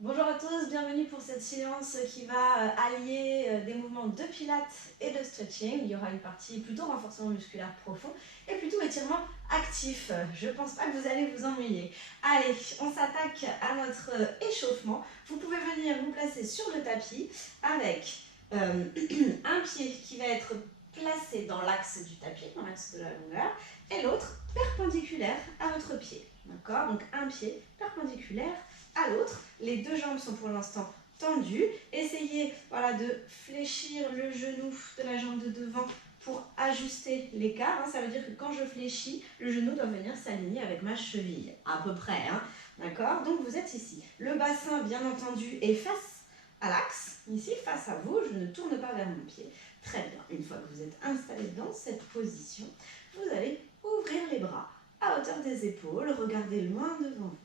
Bonjour à tous, bienvenue pour cette séance qui va allier des mouvements de pilates et de stretching. Il y aura une partie plutôt renforcement musculaire profond et plutôt étirement actif. Je pense pas que vous allez vous ennuyer. Allez, on s'attaque à notre échauffement. Vous pouvez venir vous placer sur le tapis avec un pied qui va être placé dans l'axe du tapis, dans l'axe de la longueur, et l'autre perpendiculaire à votre pied. D'accord? Donc un pied perpendiculaire à l'autre. Les deux jambes sont pour l'instant tendues. Essayez de fléchir le genou de la jambe de devant pour ajuster l'écart. Ça veut dire que quand je fléchis, le genou doit venir s'aligner avec ma cheville, à peu près. D'accord? Donc vous êtes ici. Le bassin, bien entendu, est face à l'axe, ici, face à vous. Je ne tourne pas vers mon pied. Très bien. Une fois que vous êtes installé dans cette position, vous allez ouvrir les bras à hauteur des épaules. Regardez loin devant vous.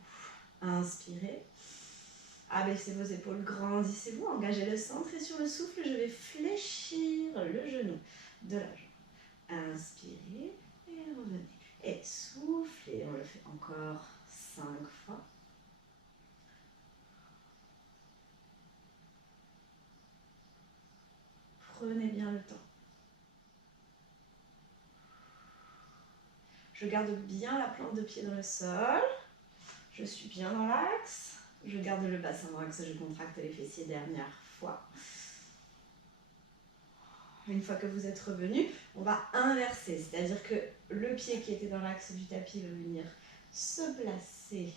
Inspirez. Abaissez vos épaules, grandissez-vous, engagez le centre et sur le souffle, je vais fléchir le genou de la jambe. Inspirez et revenez. Et soufflez, on le fait encore 5 fois. Prenez bien le temps. Je garde bien la plante de pied dans le sol. Je suis bien dans l'axe. Je garde le bassin dans l'axe, je contracte les fessiers dernière fois. Une fois que vous êtes revenu, on va inverser, c'est-à-dire que le pied qui était dans l'axe du tapis va venir se placer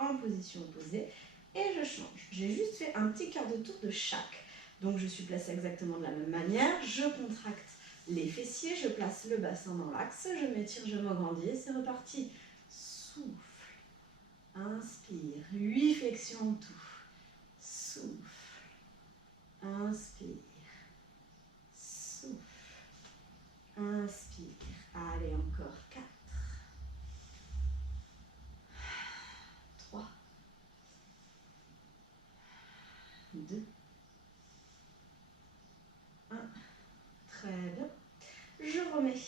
en position opposée et je change. J'ai juste fait un petit quart de tour de chaque. Donc je suis placée exactement de la même manière, je contracte les fessiers, je place le bassin dans l'axe, je m'étire, je m'agrandis et c'est reparti. Souffle, inspire, 8 flexions en tout. Souffle, inspire, souffle. Inspire. Allez, encore 4, 3, 2, 1. Très bien. Je remets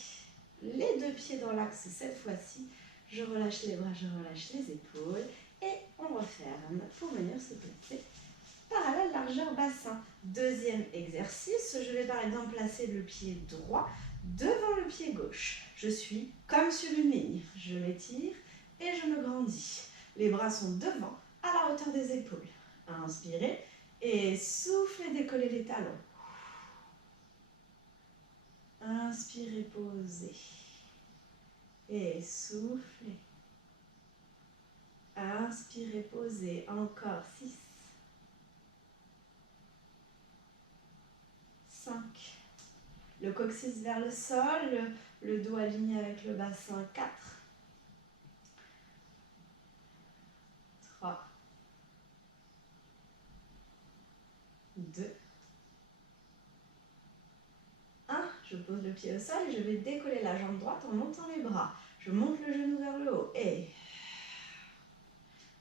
les deux pieds dans l'axe cette fois-ci. Je relâche les bras, je relâche les épaules. Et on referme pour venir se placer parallèle largeur bassin. Deuxième exercice, je vais par exemple placer le pied droit devant le pied gauche. Je suis comme sur une ligne. Je m'étire et je me grandis. Les bras sont devant, à la hauteur des épaules. Inspirez et soufflez, décollez les talons. Inspirez, posez. Et soufflez. Inspirez, posez. Encore 6, 5. Le coccyx vers le sol, le dos aligné avec le bassin. 4, 3, 2, 1. Je pose le pied au sol et je vais décoller la jambe droite en montant les bras. Je monte le genou vers le haut et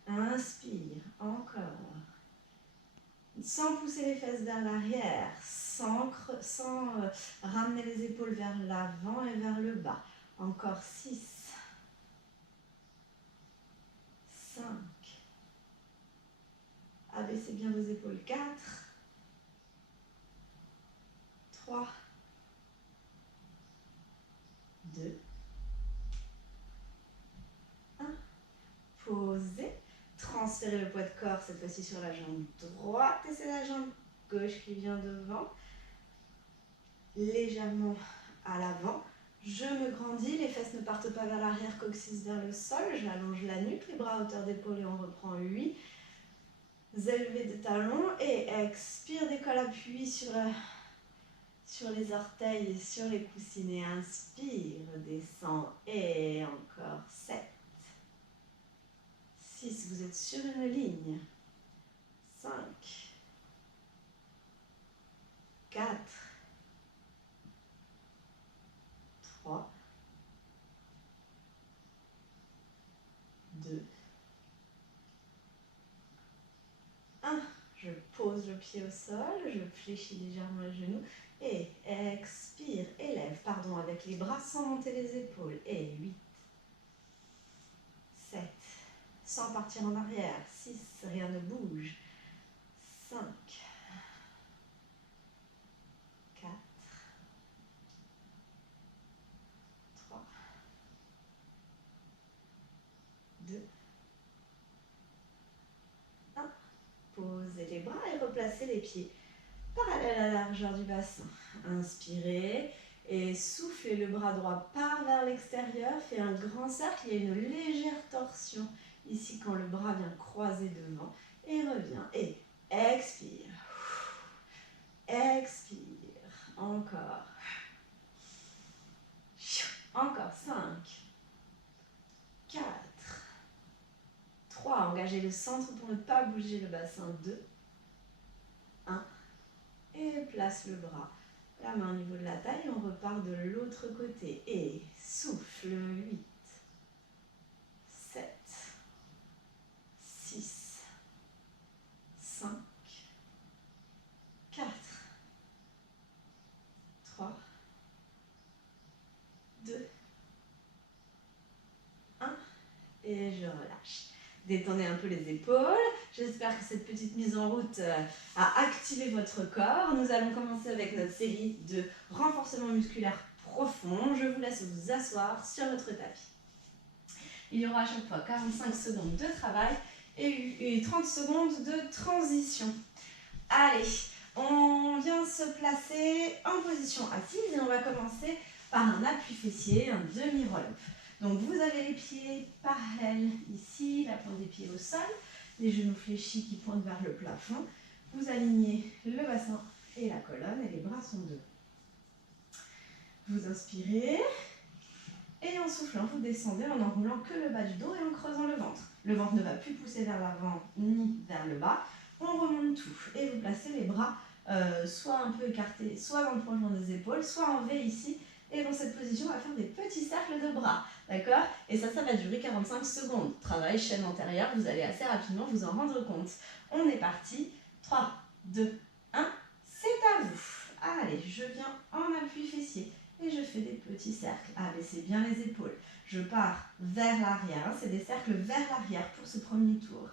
inspire, encore. Sans pousser les fesses vers l'arrière, sans ramener les épaules vers l'avant et vers le bas. Encore 6, 5. Abaissez bien vos épaules. 4, 3, 2, 1. Posez. Transférez le poids de corps cette fois-ci sur la jambe droite et c'est la jambe gauche qui vient devant. Légèrement à l'avant. Je me grandis, les fesses ne partent pas vers l'arrière, coccyx vers le sol. J'allonge la nuque, les bras à hauteur d'épaule et on reprend 8. Élevez de talons et expire, décolle, appui sur les orteils et sur les coussinets. Inspire, descend et encore 7. 6, vous êtes sur une ligne. 5, 4, 3, 2, 1. Je pose le pied au sol, je fléchis légèrement le genou et expire, élève, avec les bras sans monter les épaules. Et 8, 7, sans partir en arrière. 6, rien ne bouge. 5, 4, 3, 2, 1. Posez les bras et replacez les pieds parallèles à la largeur du bassin. Inspirez et soufflez, le bras droit part vers l'extérieur, fait un grand cercle, il y a une légère torsion ici quand le bras vient croiser devant et revient. Et expire. Expire. Encore. Encore. 5, 4, 3. Engagez le centre pour ne pas bouger le bassin. 2, 1. Et place le bras. La main au niveau de la taille, on repart de l'autre côté. Et souffle. 8, 7, 6, 5, 4, 3, 2, 1. Et je relâche. Détendez un peu les épaules. J'espère que cette petite mise en route a activé votre corps. Nous allons commencer avec notre série de renforcement musculaire profond. Je vous laisse vous asseoir sur votre tapis. Il y aura à chaque fois 45 secondes de travail et 30 secondes de transition. Allez, on vient se placer en position assise et on va commencer par un appui fessier, un demi-roll-up. Donc vous avez les pieds parallèles ici, la pointe des pieds au sol, les genoux fléchis qui pointent vers le plafond. Vous alignez le bassin et la colonne et les bras sont deux. Vous inspirez et en soufflant, vous descendez en enroulant que le bas du dos et en creusant le ventre. Le ventre ne va plus pousser vers l'avant ni vers le bas. On remonte tout et vous placez les bras soit un peu écartés, soit dans le prolongement des épaules, soit en V ici. Et dans cette position, on va faire des petits cercles de bras. D'accord? Et ça va durer 45 secondes. Travail chaîne antérieure, vous allez assez rapidement vous en rendre compte. On est parti. 3, 2, 1. C'est à vous. Allez, je viens en appui fessier et je fais des petits cercles. Abaissez bien les épaules. Je pars vers l'arrière. C'est des cercles vers l'arrière pour ce premier tour.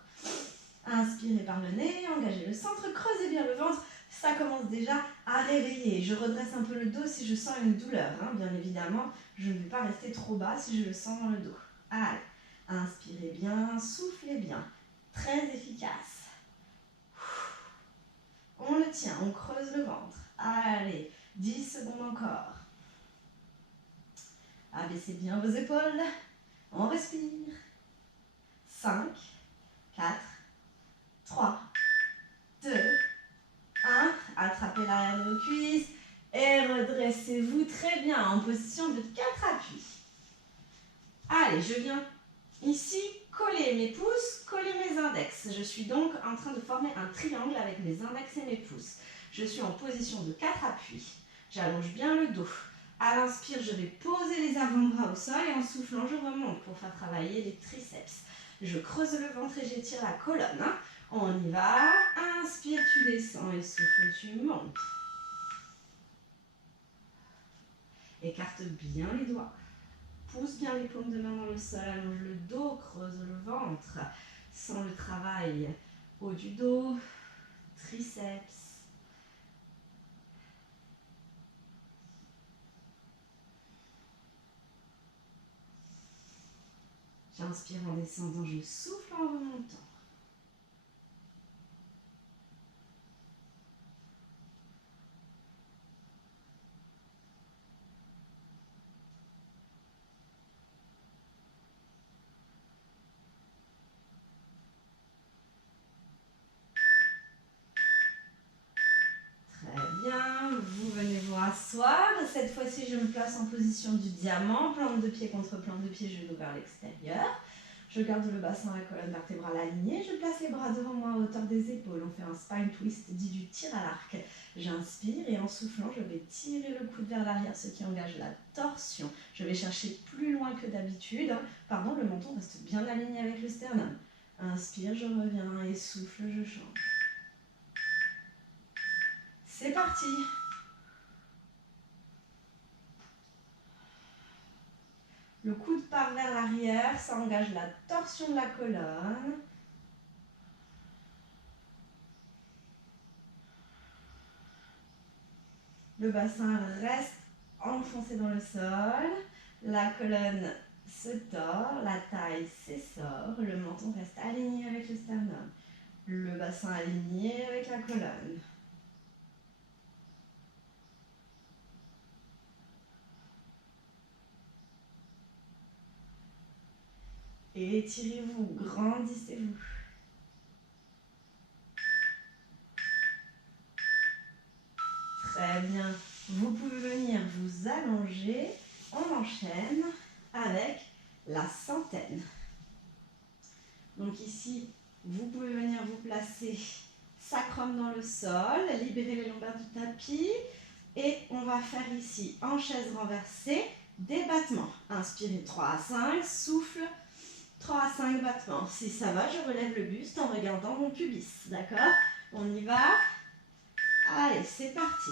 Inspirez par le nez, engagez le centre, creusez bien le ventre. Ça commence déjà à réveiller. Je redresse un peu le dos si je sens une douleur. Bien évidemment, je ne vais pas rester trop bas si je le sens dans le dos. Allez, inspirez bien, soufflez bien. Très efficace. On le tient, on creuse le ventre. Allez, 10 secondes encore. Abaissez bien vos épaules. On respire. 5, 4, 3, 2, 1. Attrapez l'arrière de vos cuisses et redressez-vous très bien en position de 4 appuis. Allez, je viens ici coller mes pouces, coller mes index. Je suis donc en train de former un triangle avec mes index et mes pouces. Je suis en position de 4 appuis. J'allonge bien le dos. À l'inspire, je vais poser les avant-bras au sol et en soufflant, je remonte pour faire travailler les triceps. Je creuse le ventre et j'étire la colonne. On y va. Inspire, tu descends et souffle, tu montes. Écarte bien les doigts. Pousse bien les paumes de main dans le sol, allonge le dos, creuse le ventre. Sens le travail. Haut du dos, triceps. J'inspire en descendant, je souffle en remontant. Très bien, vous venez vous rasseoir. Cette fois-ci, je me place en position du diamant, plante de pied contre plante de pied, genoux vers l'extérieur. Je garde le bassin, la colonne vertébrale alignée. Je place les bras devant moi à hauteur des épaules. On fait un spine twist, dit du tir à l'arc. J'inspire et en soufflant, je vais tirer le coude vers l'arrière, ce qui engage la torsion. Je vais chercher plus loin que d'habitude. Pardon, le menton reste bien aligné avec le sternum. Inspire, je reviens et souffle, je change. C'est parti. Le coude part vers l'arrière, ça engage la torsion de la colonne. Le bassin reste enfoncé dans le sol. La colonne se tord, la taille s'essore, le menton reste aligné avec le sternum. Le bassin aligné avec la colonne. Étirez-vous, grandissez-vous. Très bien. Vous pouvez venir vous allonger. On enchaîne avec la centaine. Donc ici, vous pouvez venir vous placer sacrum dans le sol, libérer les lombaires du tapis. Et on va faire ici, en chaise renversée, des battements. Inspirez 3 à 5, souffle 3 à 5 battements. Si ça va, je relève le buste en regardant mon pubis. D'accord? On y va? Allez, c'est parti.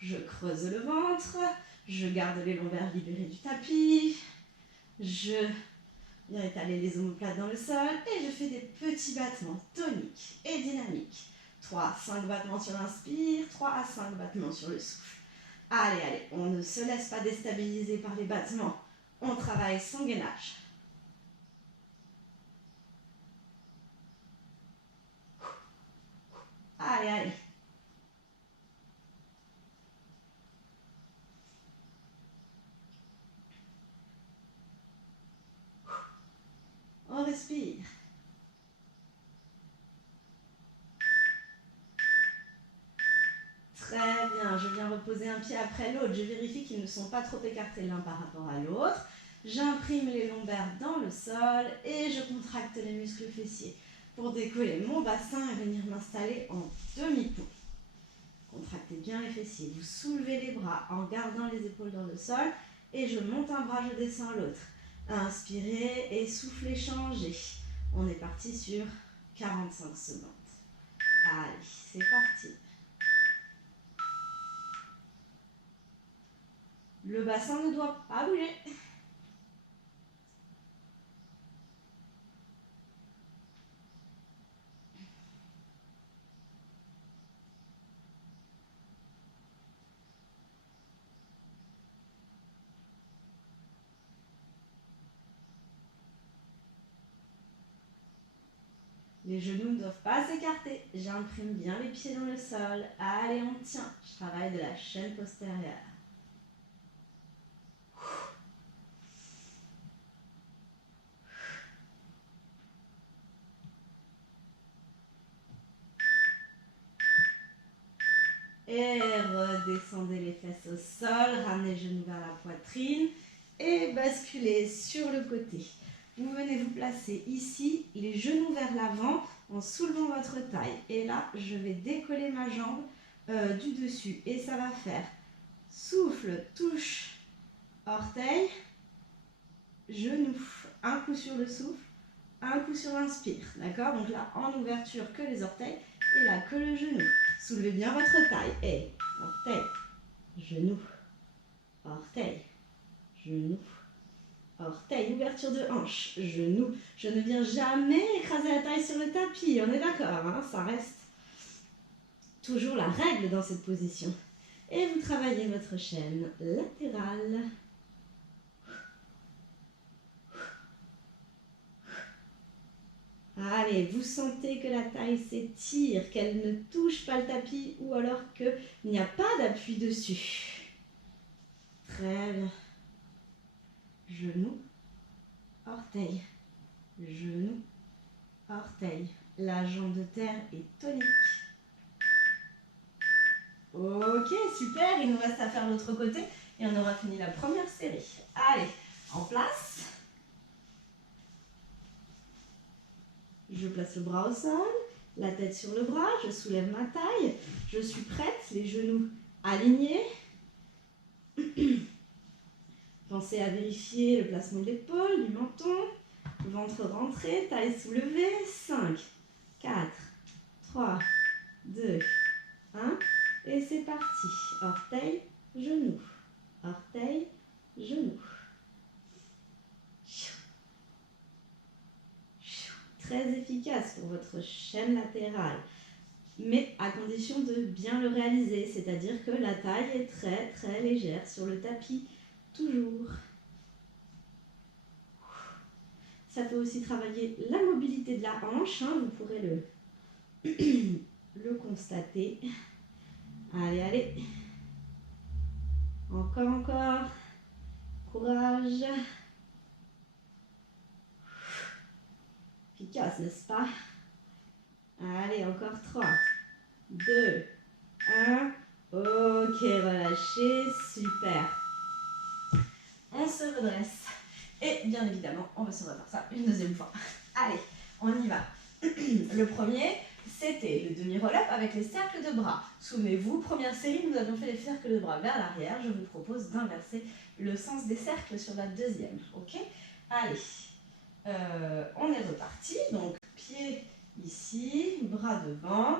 Je creuse le ventre, je garde les lombaires libérés du tapis, je viens étaler les omoplates dans le sol et je fais des petits battements toniques et dynamiques. 3 à 5 battements sur l'inspire, 3 à 5 battements sur le souffle. Allez, allez, on ne se laisse pas déstabiliser par les battements. On travaille son gainage. Allez, allez. On respire. Très bien, je viens reposer un pied après l'autre. Je vérifie qu'ils ne sont pas trop écartés l'un par rapport à l'autre. J'imprime les lombaires dans le sol et je contracte les muscles fessiers pour décoller mon bassin et venir m'installer en demi-pont. Contractez bien les fessiers. Vous soulevez les bras en gardant les épaules dans le sol et je monte un bras, je descends l'autre. Inspirez et soufflez, changez. On est parti sur 45 secondes. Allez, c'est parti. Le bassin ne doit pas bouger. Les genoux ne doivent pas s'écarter. J'imprime bien les pieds dans le sol. Allez, on tient. Je travaille de la chaîne postérieure. Et redescendez les fesses au sol. Ramenez les genoux vers la poitrine. Et basculez sur le côté. Vous venez vous placer ici, les genoux vers l'avant, en soulevant votre taille. Et là, je vais décoller ma jambe du dessus. Et ça va faire souffle, touche, orteil, genou. Un coup sur le souffle, un coup sur l'inspire. D'accord? Donc là, en ouverture, que les orteils. Et là, que le genou. Soulevez bien votre taille. Et orteil, genou, orteil, genou. Orteil, ouverture de hanche, genou. Je ne viens jamais écraser la taille sur le tapis, on est d'accord, hein? Ça reste toujours la règle dans cette position. Et vous travaillez votre chaîne latérale. Allez, vous sentez que la taille s'étire, qu'elle ne touche pas le tapis ou alors qu'il n'y a pas d'appui dessus. Très bien. Genou, orteil, genou, orteil. La jambe de terre est tonique. Ok, super, il nous reste à faire l'autre côté et on aura fini la première série. Allez, en place. Je place le bras au sol, la tête sur le bras, je soulève ma taille, je suis prête, les genoux alignés. Pensez à vérifier le placement de l'épaule, du menton, ventre rentré, taille soulevée. 5, 4, 3, 2, 1. Et c'est parti. Orteil, genou. Orteil, genou. Très efficace pour votre chaîne latérale. mais à condition de bien le réaliser, c'est-à-dire que la taille est très très légère sur le tapis, toujours. Ça peut aussi travailler la mobilité de la hanche, hein, vous pourrez le constater. Allez, allez. Encore, encore. Courage. Efficace, n'est-ce pas? Allez, encore 3, 2, 1. Ok, relâchez. Super. On se redresse. Et bien évidemment, on va se refaire ça une deuxième fois. Allez, on y va. Le premier, c'était le demi-roll-up avec les cercles de bras. Souvenez-vous, première série, nous avions fait les cercles de bras vers l'arrière. Je vous propose d'inverser le sens des cercles sur la deuxième. Ok? Allez, on est reparti. Donc, pied ici, bras devant.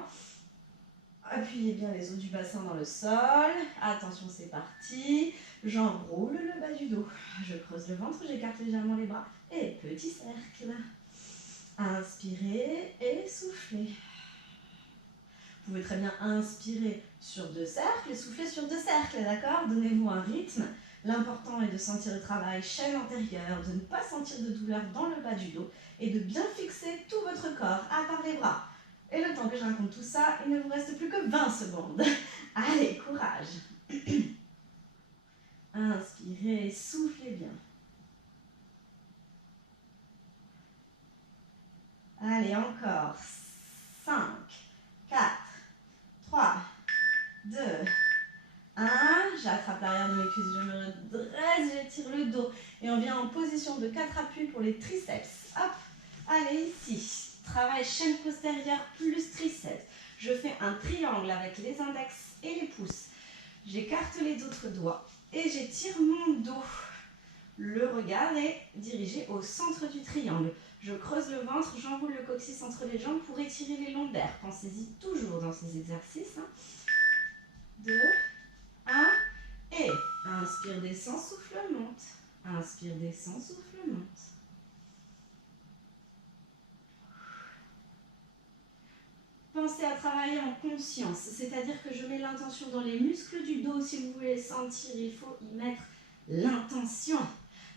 Appuyez bien les os du bassin dans le sol. Attention, c'est parti. J'enroule le bas du dos. Je creuse le ventre, j'écarte légèrement les bras. Et petit cercle. Inspirez et soufflez. Vous pouvez très bien inspirer sur 2 cercles et souffler sur 2 cercles, d'accord? Donnez-vous un rythme. L'important est de sentir le travail chaîne antérieure, de ne pas sentir de douleur dans le bas du dos et de bien fixer tout votre corps, à part les bras. Et le temps que je raconte tout ça, il ne vous reste plus que 20 secondes. Allez, courage. Inspirez, soufflez bien. Allez, encore. 5, 4, 3, 2, 1. J'attrape l'arrière de mes cuisses, je me redresse, j'étire le dos. Et on vient en position de 4 appuis pour les triceps. Hop, allez ici. Travail chaîne postérieure plus triceps. Je fais un triangle avec les index et les pouces. J'écarte les autres doigts et j'étire mon dos. Le regard est dirigé au centre du triangle. Je creuse le ventre, j'enroule le coccyx entre les jambes pour étirer les lombaires. Pensez-y toujours dans ces exercices. 2, 1, et inspire, descend, souffle, monte. Inspire, descend, souffle, monte. Pensez à travailler en conscience, c'est-à-dire que je mets l'intention dans les muscles du dos. Si vous voulez sentir, il faut y mettre l'intention,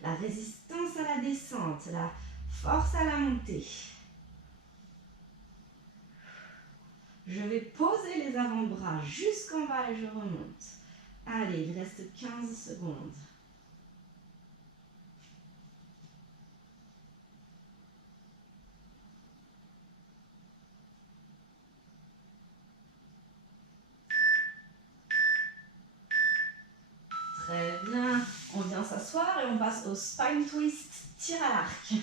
la résistance à la descente, la force à la montée. Je vais poser les avant-bras jusqu'en bas et je remonte. Allez, il reste 15 secondes. Très bien. On vient s'asseoir et on passe au spine twist, tir à l'arc.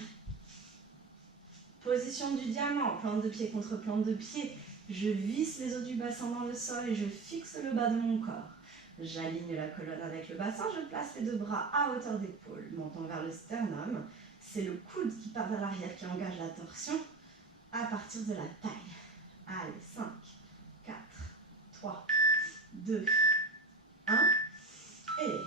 Position du diamant, plante de pied contre plante de pied. Je visse les os du bassin dans le sol et je fixe le bas de mon corps. J'aligne la colonne avec le bassin, je place les 2 bras à hauteur d'épaule, montant vers le sternum. C'est le coude qui part vers l'arrière qui engage la torsion à partir de la taille. Allez, 5, 4, 3, 2, 1. Et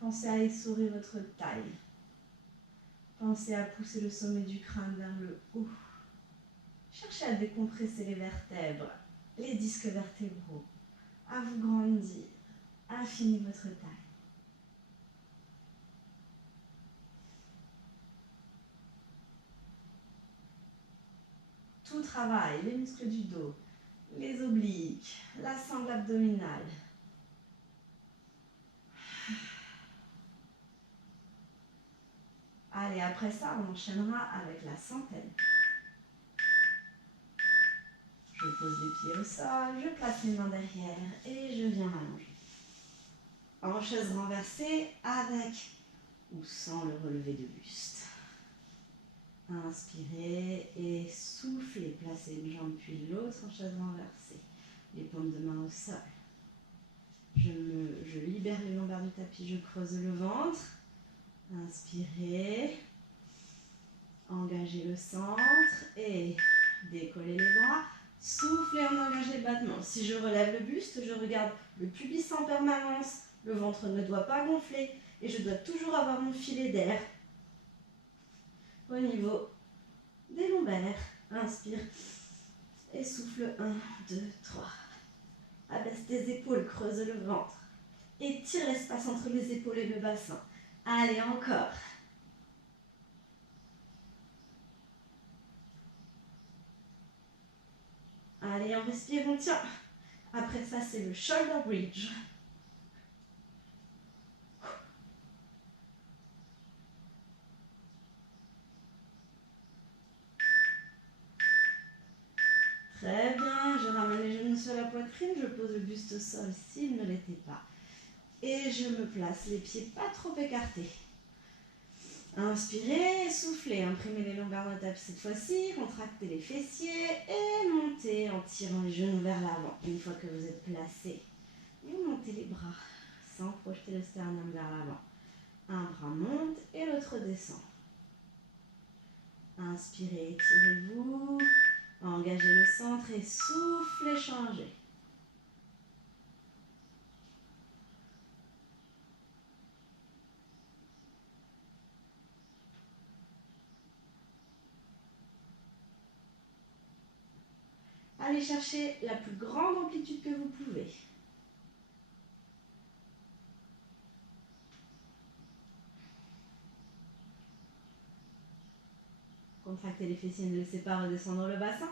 pensez à essorer votre taille. Pensez à pousser le sommet du crâne vers le haut. Cherchez à décompresser les vertèbres, les disques vertébraux, à vous grandir, à affiner votre taille. Tout travail, les muscles du dos, les obliques, la sangle abdominale. Allez, après ça, on enchaînera avec la centaine. Je pose les pieds au sol, je place mes mains derrière et je viens m'allonger. En chaise renversée, avec ou sans le relevé de buste. Inspirez et soufflez. Placez une jambe puis l'autre en chaise renversée. Les paumes de main au sol. Je libère les lombaires du tapis, je creuse le ventre. Inspirez. Engagez le centre et décollez les bras. Soufflez en engagez le battement. Si je relève le buste, je regarde le pubis en permanence. Le ventre ne doit pas gonfler et je dois toujours avoir mon filet d'air. au niveau des lombaires. Inspire et souffle 1, 2, 3. Abaisse tes épaules, creuse le ventre. Étire l'espace entre les épaules et le bassin. Allez, encore. Allez, on respire, on tient. Après ça, c'est le shoulder bridge. Très bien, je ramène les genoux sur la poitrine, je pose le buste au sol s'il ne l'était pas. Et je me place, les pieds pas trop écartés. Inspirez, soufflez, imprimez les longueurs de tapis cette fois-ci, contractez les fessiers et montez en tirant les genoux vers l'avant. Une fois que vous êtes placé, vous montez les bras sans projeter le sternum vers l'avant. Un bras monte et l'autre descend. Inspirez, étirez-vous, engagez le centre et soufflez, changez. Allez chercher la plus grande amplitude que vous pouvez. Contractez les fessiers, ne laissez pas redescendre le bassin.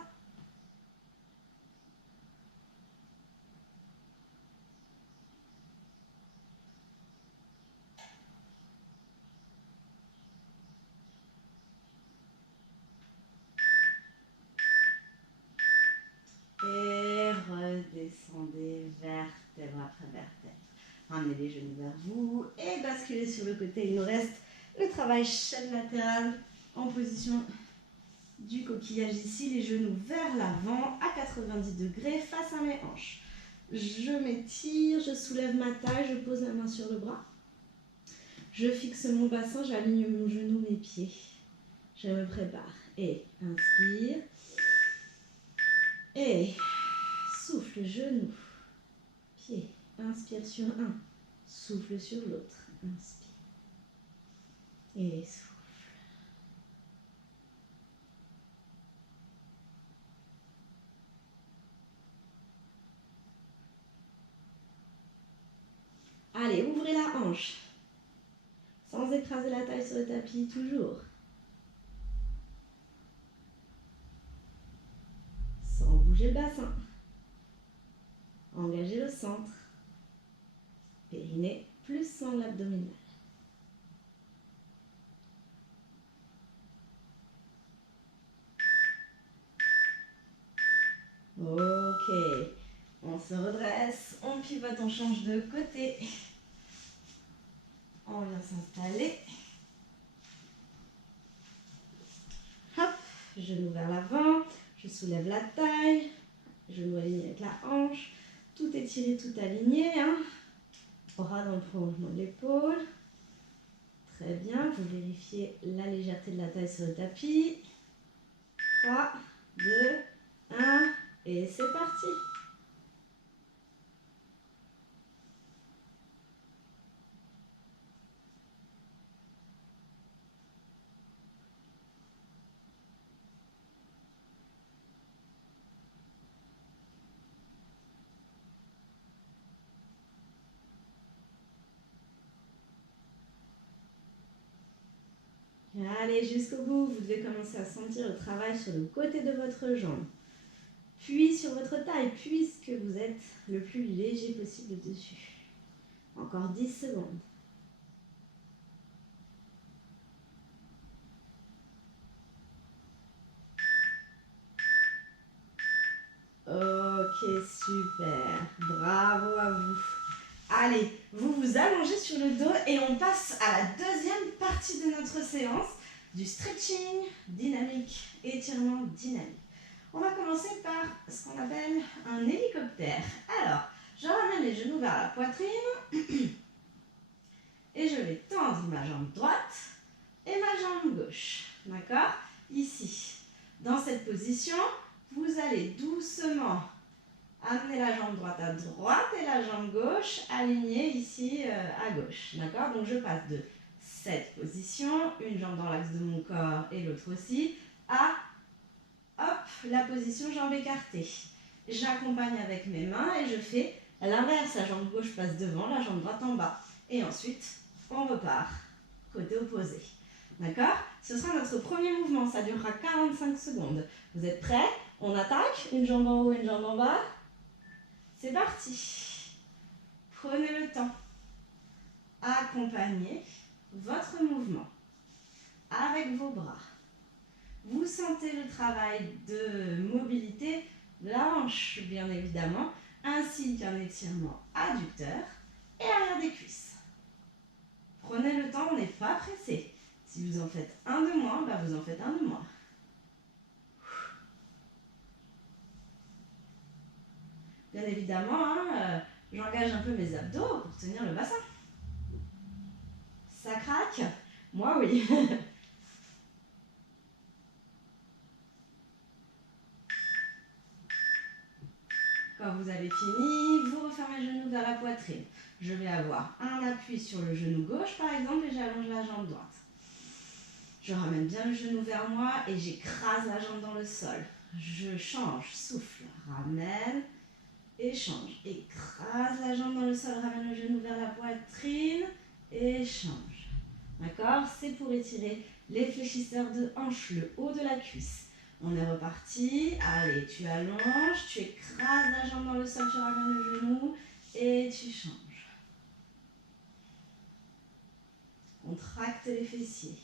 Et redescendez vertèbre après vertèbre. Ramenez les genoux vers vous et basculez sur le côté. Il nous reste le travail chaîne latérale en position du coquillage ici, les genoux vers l'avant à 90 degrés face à mes hanches. Je m'étire, je soulève ma taille, je pose la main sur le bras. Je fixe mon bassin, j'aligne mon genou, mes pieds. Je me prépare. Et inspire. Et souffle, genou, pied. Inspire sur un, souffle sur l'autre. Inspire. Et souffle. Allez, ouvrez la hanche. Sans écraser la taille sur le tapis, toujours. Sans bouger le bassin. Engagez le centre. Périnée plus sans l'abdominal. Ok. On se redresse, on pivote, on change de côté. On vient s'installer. Hop, genou vers l'avant. Je soulève la taille. Genou aligné avec la hanche. Tout étiré, tout aligné. Hein. Bras dans le prolongement de l'épaule. Très bien. Vous vérifiez la légèreté de la taille sur le tapis. 3, 2, 1. Et c'est parti. Allez, jusqu'au bout, vous devez commencer à sentir le travail sur le côté de votre jambe. Puis sur votre taille, puisque vous êtes le plus léger possible dessus. Encore 10 secondes. Ok, super. Bravo à vous. Allez, vous vous allongez sur le dos et on passe à la deuxième partie de notre séance du stretching dynamique, étirement dynamique. On va commencer par ce qu'on appelle un hélicoptère. Alors, je ramène les genoux vers la poitrine et je vais tendre ma jambe droite et ma jambe gauche. D'accord? Ici, dans cette position, vous allez doucement amener la jambe droite à droite et la jambe gauche alignée ici à gauche. D'accord? Donc je passe de cette position, une jambe dans l'axe de mon corps et l'autre aussi, à, hop, la position jambe écartée. J'accompagne avec mes mains et je fais l'inverse, la jambe gauche passe devant, la jambe droite en bas. Et ensuite, on repart, côté opposé. D'accord? Ce sera notre premier mouvement, ça durera 45 secondes. Vous êtes prêts? On attaque, une jambe en haut, une jambe en bas. C'est parti. Prenez le temps. Accompagnez votre mouvement avec vos bras. Vous sentez le travail de mobilité de la hanche, bien évidemment, ainsi qu'un étirement adducteur et arrière des cuisses. Prenez le temps, on n'est pas pressé. Si vous en faites un de moins, vous en faites un de moins. Bien évidemment, j'engage un peu mes abdos pour tenir le bassin. Ça craque? Moi, oui. Quand vous avez fini, vous refermez le genou vers la poitrine. Je vais avoir un appui sur le genou gauche, par exemple, et j'allonge la jambe droite. Je ramène bien le genou vers moi et j'écrase la jambe dans le sol. Je change, souffle, ramène, échange. Écrase la jambe dans le sol, ramène le genou vers la poitrine, échange. D'accord? C'est pour étirer les fléchisseurs de hanche, le haut de la cuisse. On est reparti. Allez, tu allonges, tu écrases la jambe dans le sol, tu ramènes le genou et tu changes. Contracte les fessiers.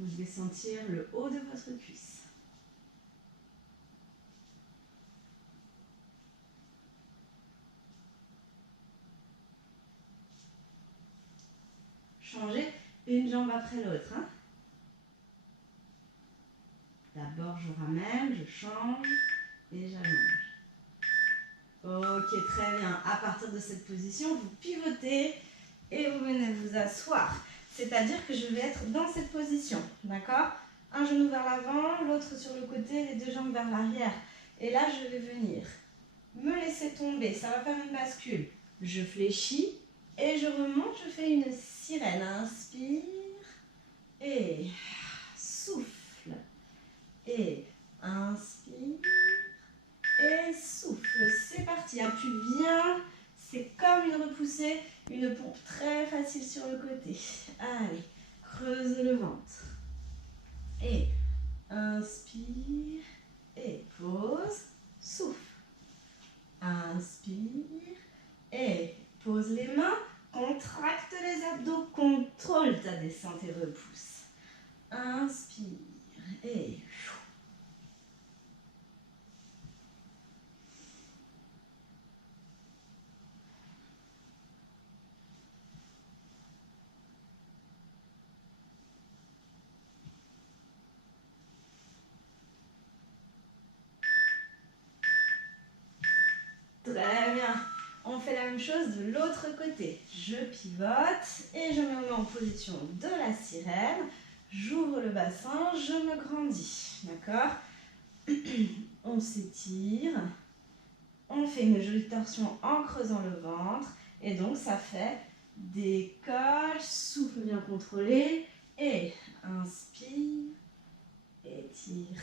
Vous devez sentir le haut de votre cuisse. Changez une jambe après l'autre. Hein. D'abord, je ramène, je change et j'allonge. Ok, très bien. À partir de cette position, vous pivotez et vous venez vous asseoir. C'est-à-dire que je vais être dans cette position, d'accord? Un genou vers l'avant, l'autre sur le côté, les deux jambes vers l'arrière. Et là, je vais venir me laisser tomber. Ça va faire une bascule. Je fléchis et je remonte. Je fais une sirène. Inspire et souffle. Et inspire et souffle. C'est parti. Appuie bien. C'est comme une repoussée, une pompe très facile sur le côté. Allez, creuse le ventre. Et inspire et pose, souffle. Inspire et pose les mains, contracte les abdos, contrôle ta descente et repousse. Inspire et... Très bien. On fait la même chose de l'autre côté. Je pivote et je me mets en position de la sirène. J'ouvre le bassin, je me grandis. D'accord? On s'étire. On fait une jolie torsion en creusant le ventre. Et donc, ça fait décolle, souffle bien contrôlé. Et inspire, étire.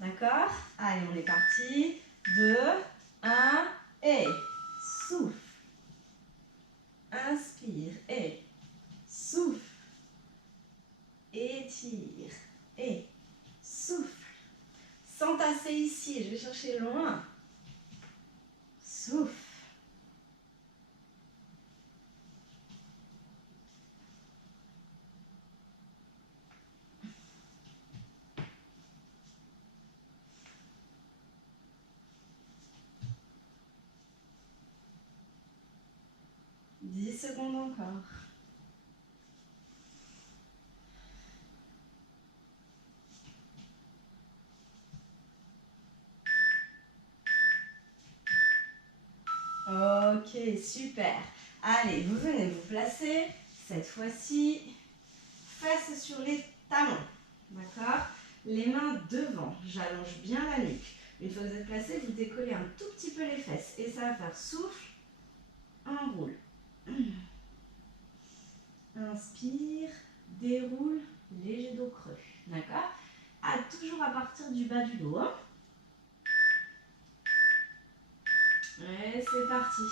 D'accord? Allez, on est parti. 2, 1, et souffle. Inspire et souffle. Étire et souffle. Sans tasser ici, je vais chercher loin. Souffle. Secondes encore. Ok, super. Allez, vous venez vous placer. Cette fois-ci, fesses sur les talons. D'accord? Les mains devant, j'allonge bien la nuque. Une fois que vous êtes placé, vous décollez un tout petit peu les fesses. Et ça va faire souffle, enroule. Inspire, déroule, léger dos creux. D'accord? Toujours à partir du bas du dos. Hein? Et c'est parti.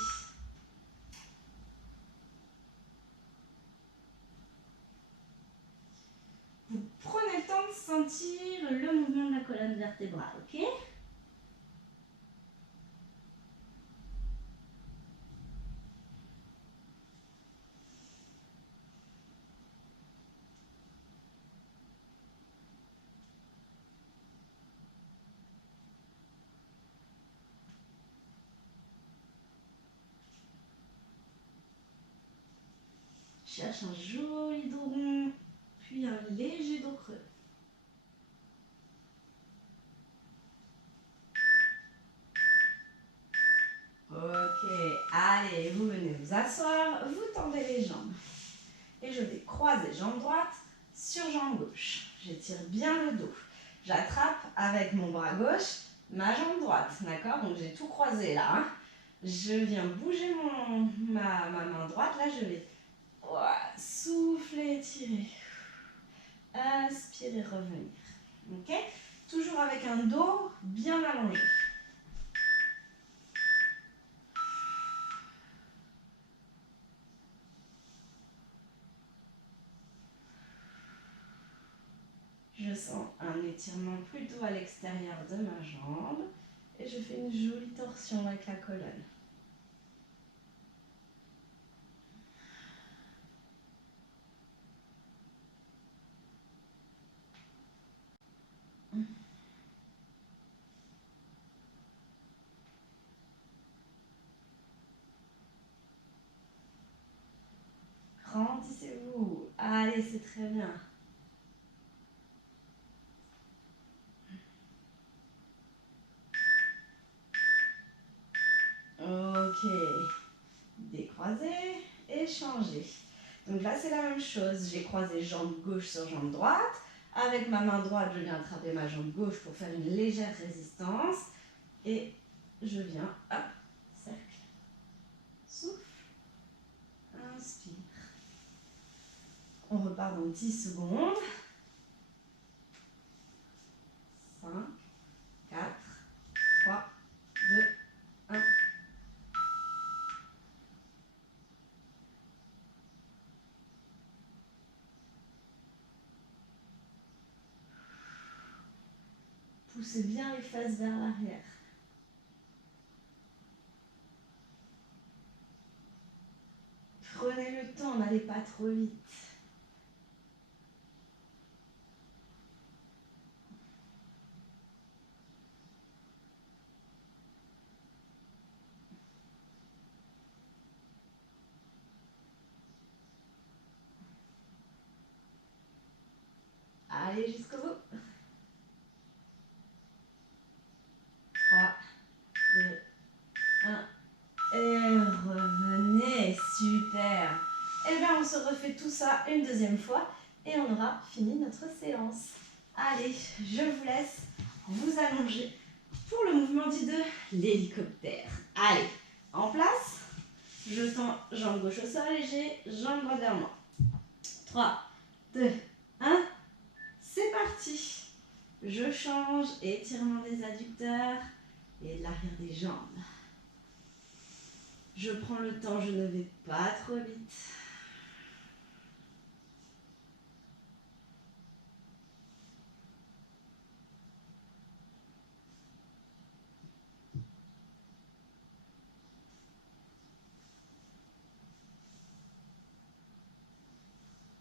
Vous prenez le temps de sentir le mouvement de la colonne vertébrale, ok? Cherche un joli dos rond, puis un léger dos creux. Ok, allez, vous venez vous asseoir, vous tendez les jambes. Et je vais croiser jambe droite sur jambe gauche. J'étire bien le dos. J'attrape avec mon bras gauche ma jambe droite, d'accord? Donc j'ai tout croisé là. Hein. Je viens bouger ma main droite, là je vais souffler, étirer. Inspirer, revenir. Ok? Toujours avec un dos bien allongé. Je sens un étirement plutôt à l'extérieur de ma jambe et je fais une jolie torsion avec la colonne. Grandissez-vous. Allez, c'est très bien. Ok. Décroiser et changer. Donc là, c'est la même chose. J'ai croisé jambe gauche sur jambe droite. Avec ma main droite, je viens attraper ma jambe gauche pour faire une légère résistance. Et je viens, hop, cercle. Souffle. Inspire. On repart dans 10 secondes. 5, 4, 3, 2, 1. Poussez bien les fesses vers l'arrière. Prenez le temps, n'allez pas trop vite. Allez jusqu'au bout. 3, 2, 1. Et revenez. Super. Et bien, on se refait tout ça une deuxième fois et on aura fini notre séance. Allez, je vous laisse vous allonger pour le mouvement dit de l'hélicoptère. Allez, en place. Je tends jambe gauche au sol et j'ai jambe droite vers moi. 3, 2, 1. C'est parti. Je change, étirement des adducteurs et l'arrière des jambes. Je prends le temps, je ne vais pas trop vite.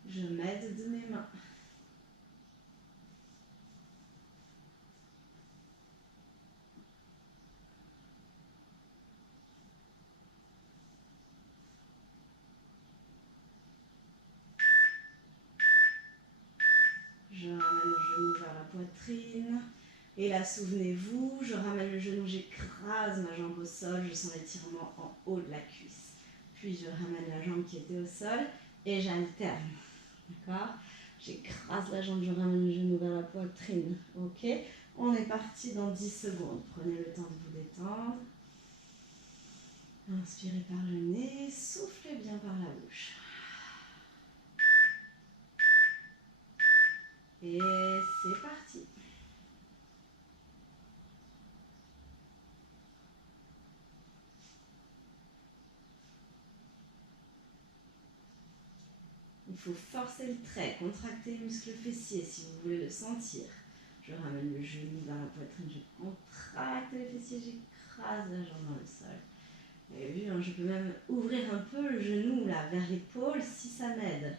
Je m'aide de mes mains. Je ramène le genou vers la poitrine. Et là, souvenez-vous, je ramène le genou, j'écrase ma jambe au sol, je sens l'étirement en haut de la cuisse. Puis je ramène la jambe qui était au sol et j'alterne. D'accord? J'écrase la jambe, je ramène le genou vers la poitrine. Ok, on est parti dans 10 secondes. Prenez le temps de vous détendre. Inspirez par le nez, soufflez bien par la bouche. Et c'est parti. Il faut forcer le trait, contracter le muscle fessier si vous voulez le sentir. Je ramène le genou vers la poitrine, je contracte les fessiers, j'écrase la jambe dans le sol. Vous avez vu, hein, je peux même ouvrir un peu le genou là, vers l'épaule si ça m'aide.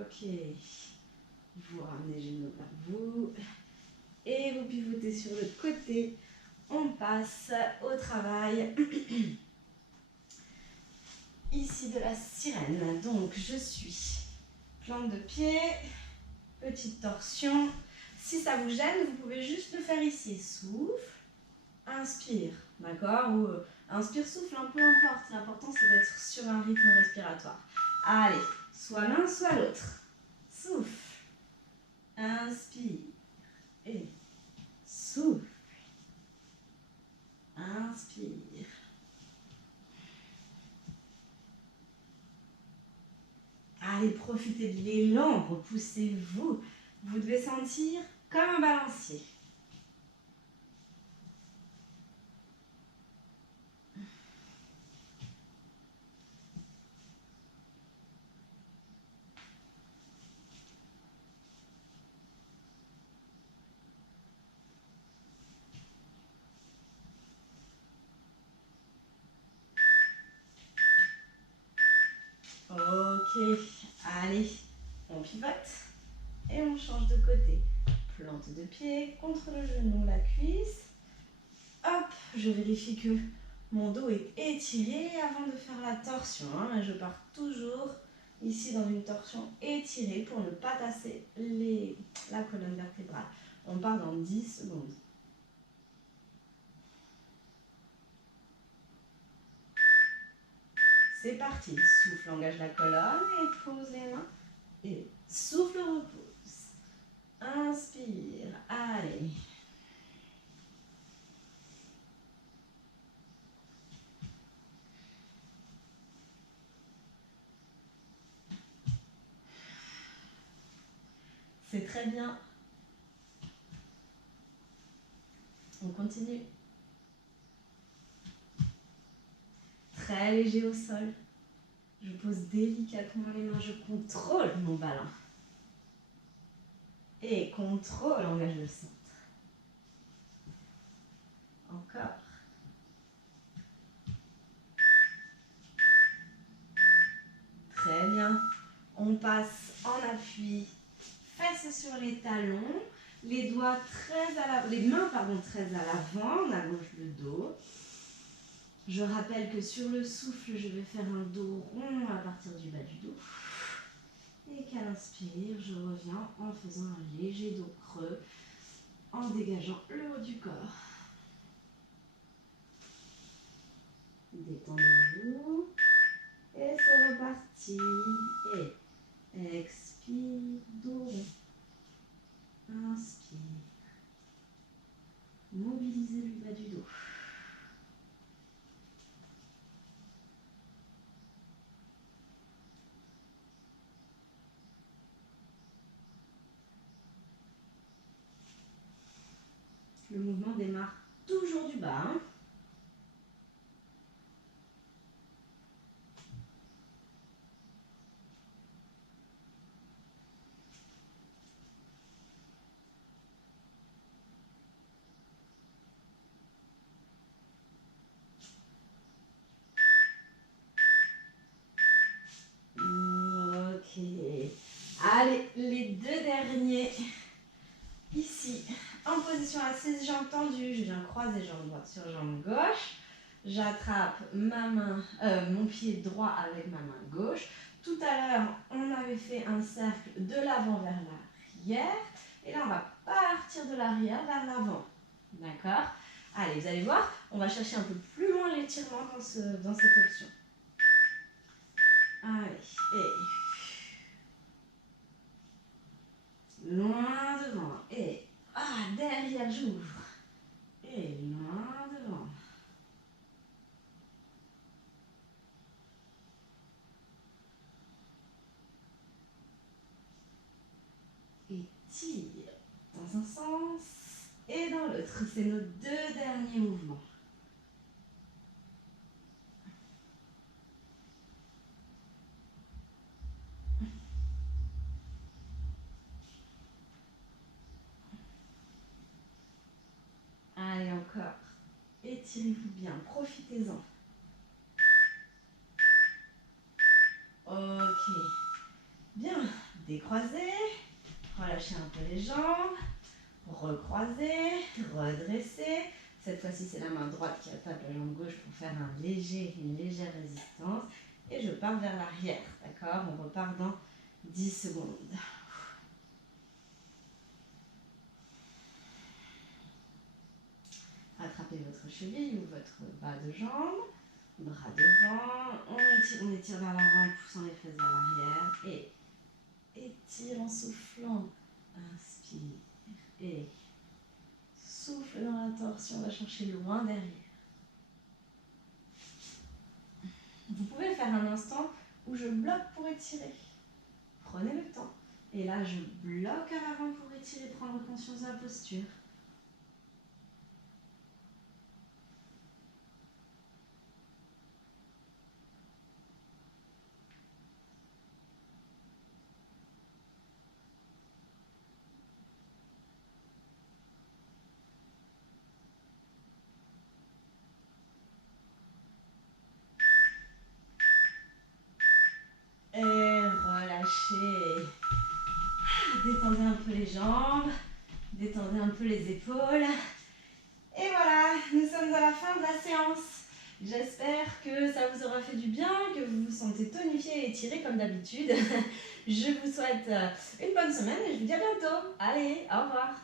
Ok. Vous ramenez le genou vers vous. Et vous pivotez sur le côté. On passe au travail. Ici de la sirène. Donc je suis plante de pied, petite torsion. Si ça vous gêne, vous pouvez juste le faire ici. Souffle, inspire, d'accord? Ou inspire, souffle, peu importe. L'important c'est d'être sur un rythme respiratoire. Allez, soit l'un, soit l'autre. Souffle, inspire et souffle, inspire. Allez, profitez de l'élan, repoussez-vous. Vous devez sentir comme un balancier. Ok, allez, on pivote et on change de côté. Plante de pied contre le genou, la cuisse. Hop, je vérifie que mon dos est étiré avant de faire la torsion. Je pars toujours ici dans une torsion étirée pour ne pas tasser la colonne vertébrale. On part dans 10 secondes. C'est parti. Souffle, engage la colonne et pose les mains. Et souffle, repousse. Inspire. Allez. C'est très bien. On continue. Très léger au sol. Je pose délicatement les mains. Je contrôle mon ballon. Et contrôle, engage le centre. Encore. Très bien. On passe en appui. Fesses sur les talons. Les doigts très à l'avant. Les mains, pardon, très à l'avant. On allonge le dos. Je rappelle que sur le souffle, je vais faire un dos rond à partir du bas du dos. Et qu'à l'inspire, je reviens en faisant un léger dos creux, en dégageant le haut du corps. Détendez-vous. Et c'est reparti. Et expire, dos rond. Inspire. Mobilisez le bas du dos. Le mouvement démarre toujours du bas. Ok. Allez, les deux derniers. Ici, en position assise, jambes tendues. Je viens croiser jambe droite sur jambe gauche. j'attrape mon pied droit avec ma main gauche. Tout à l'heure, on avait fait un cercle de l'avant vers l'arrière. Et là, on va partir de l'arrière vers l'avant. D'accord? Allez, vous allez voir, on va chercher un peu plus loin l'étirement dans cette option. Allez, et loin devant. Et derrière, j'ouvre. Et loin devant. Et tire dans un sens et dans l'autre. C'est nos deux derniers mouvements. Allez, encore. Étirez-vous bien, profitez-en. Ok. Bien, décroisez. Relâchez un peu les jambes. Recroisez, redressez. Cette fois-ci, c'est la main droite qui attaque la jambe gauche pour faire une légère résistance. Et je pars vers l'arrière, d'accord? On repart dans 10 secondes. Attrapez votre cheville ou votre bas de jambe. Bras devant. On étire vers l'avant, poussant les fesses vers l'arrière. Et étire en soufflant. Inspire. Et souffle dans la torsion. On va chercher loin derrière. Vous pouvez faire un instant où je bloque pour étirer. Prenez le temps. Et là, je bloque à l'avant pour étirer, prendre conscience de la posture. Et relâchez. Détendez un peu les jambes. Détendez un peu les épaules. Et voilà, nous sommes à la fin de la séance. J'espère que ça vous aura fait du bien, que vous vous sentez tonifié et étiré comme d'habitude. Je vous souhaite une bonne semaine et je vous dis à bientôt. Allez, au revoir.